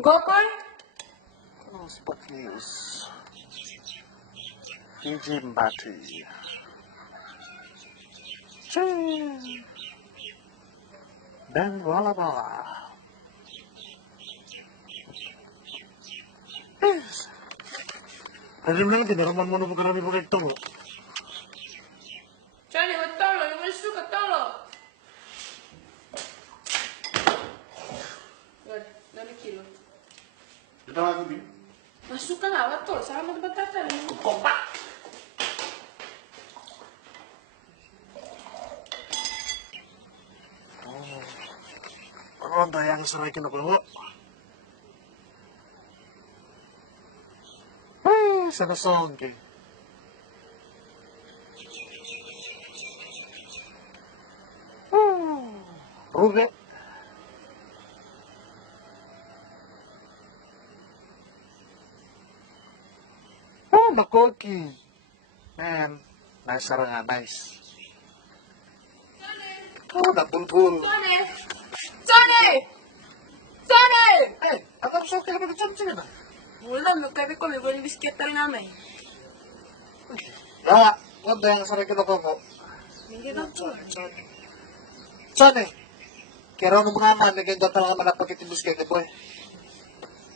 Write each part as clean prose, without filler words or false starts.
Gopal? Seperti izin batu. Dan bola-bola. Tadi bilang tidak ramah mana bukan ini pakai tol. Johnny, tolo, non mi suka tolo. Dami kilo. Kita lagi di. Masuk ka nga, wato. Saka mo ba tatanong? Kompak. Oh, yang serai kena bawa. Sana songke. Ruge. Makoki. Man, nice serangan, nice. Oh, pun. Johnny! Johnny! Johnny! Atau suka lebih kecil sih kan? Wala, magkabi ko. May buling biscuit tayo namin. Ya, wala yang serai kena bawa. Hindi lang po. Sana kira mo mga man, naging data lang naman napagkitibus kayo, boy.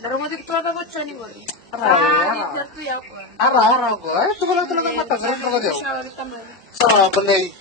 Laro mo dito ako, Johnny mo. Araw. Dito ako. Araw ko. Ay, ito ko lang talaga matagal na ko diyo. Shower taman. Sa balay.